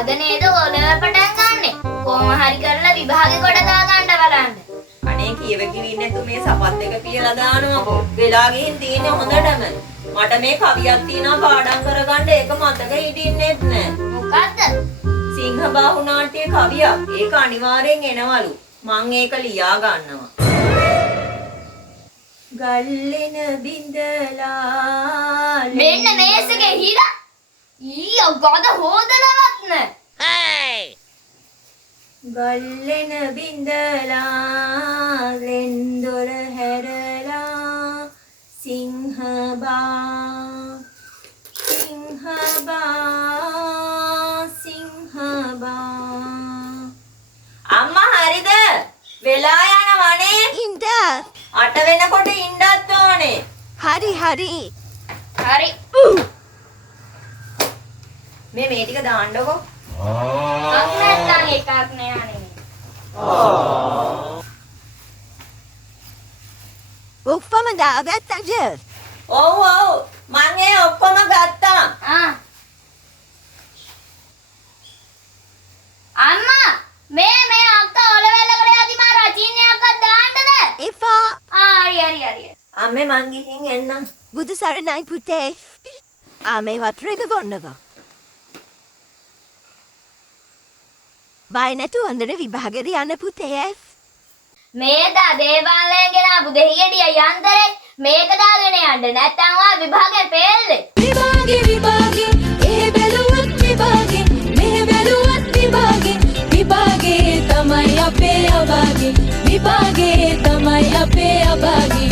අද නේද ඕලෙවල් පටන් ගන්නෙ. කොහොම හරි කරලා විභාගේ කොට දා ගන්න බලන්න. අනේ කියව කිවින් නැතු මේ සපත් දෙක කියලා දානවකෝ. වෙලා ගිහින් තියෙන්නේ හොඳටම. මට මේ කවියක් තියෙනවා පාඩම් කරගන්න ඒක මතක හිටින්නෙත් නෑ. මොකද්ද? සිංහ බාහු නාට්‍ය කවියක්. ඒක අනිවාර්යෙන් එනවලු. මං ඒක ලියා ගන්නවා. ගල්ලෙන බින්දලා මෙන්න මේසගේ හිර. ඊයෝ ගොඩ හොදලවත් නෑ. ගල්ලෙන බින්දලා ලෙන්දොර හැරලා සිංහබා අම්මා හරිද? වෙලා යනවනේ. ඉන්න 8 වෙනකොට ඉන්නත් ඕනේ. හරි හරි. මේ ටික දාන්නකෝ. අක් නැත්තම් එකක් නෑ අනේ. ඔක්කොම දාගත්තද? ඔව් මං ඒ ඔක්කොම ගත්තා. අම්මා මේ අක්කා ඔලවැල්ලකට යති මා රචිනයක්වත් දාන්නද? එපා. හරි. අම්මේ මං ගිහින් එන්නම්. බුදු සරණයි පුතේ. ආමේ වතුරේක බොන්නකෝ. බය නැතු හොඳට විභාගෙට යන්න පුතේ. මේ දේවාලයෙන් ගෙන ආපු දෙහිගෙඩිය යන්තරේ මේක දාගෙන යන්න නැත්නම් ඔයා විභාගේ පෙල්ලේ. විභාගේ ඒ බැලුවත් විභාගේ මෙහෙ බැලුවත් විභාගේ තමයි අපේ අභාගේ විභාගේ තමයි අපේ අභාගේ